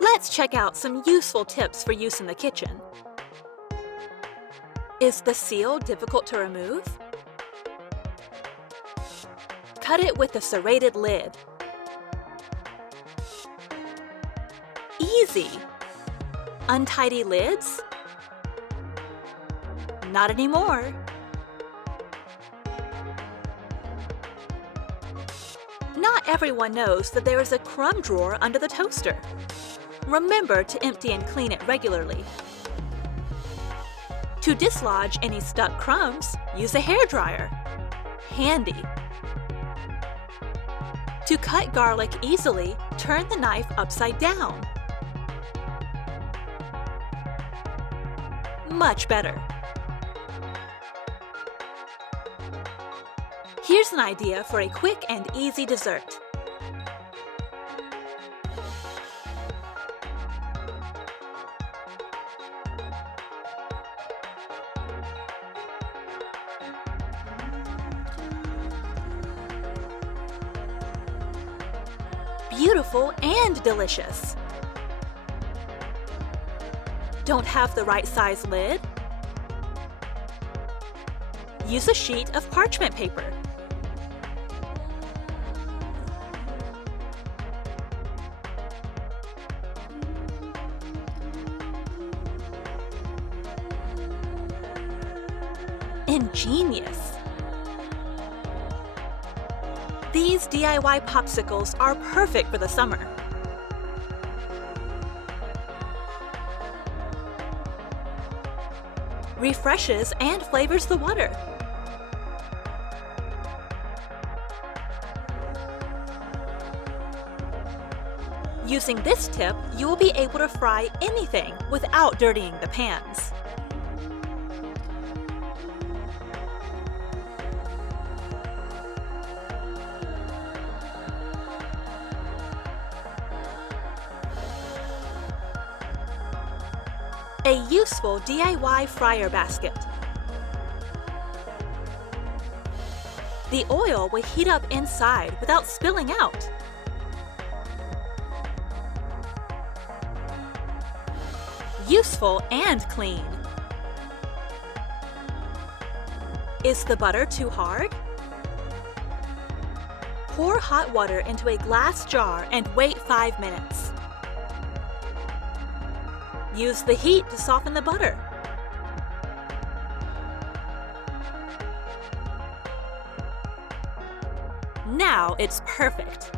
Let's check out some useful tips for use in the kitchen. Is the seal difficult to remove? Cut it with a serrated lid. Easy! Untidy lids? Not anymore. Not everyone knows that there is a crumb drawer under the toaster. Remember to empty and clean it regularly. To dislodge any stuck crumbs, use a hairdryer. Handy. To cut garlic easily, turn the knife upside down. Much better. Here's an idea for a quick and easy dessert. Beautiful and delicious. Don't have the right size lid? Use a sheet of parchment paper. Ingenious! These DIY popsicles are perfect for the summer. Refreshes and flavors the water. Using this tip, you will be able to fry anything without dirtying the pans. A useful DIY fryer basket. The oil will heat up inside without spilling out. Useful and clean. Is the butter too hard? Pour hot water into a glass jar and wait 5 minutes. Use the heat to soften the butter. Now it's perfect.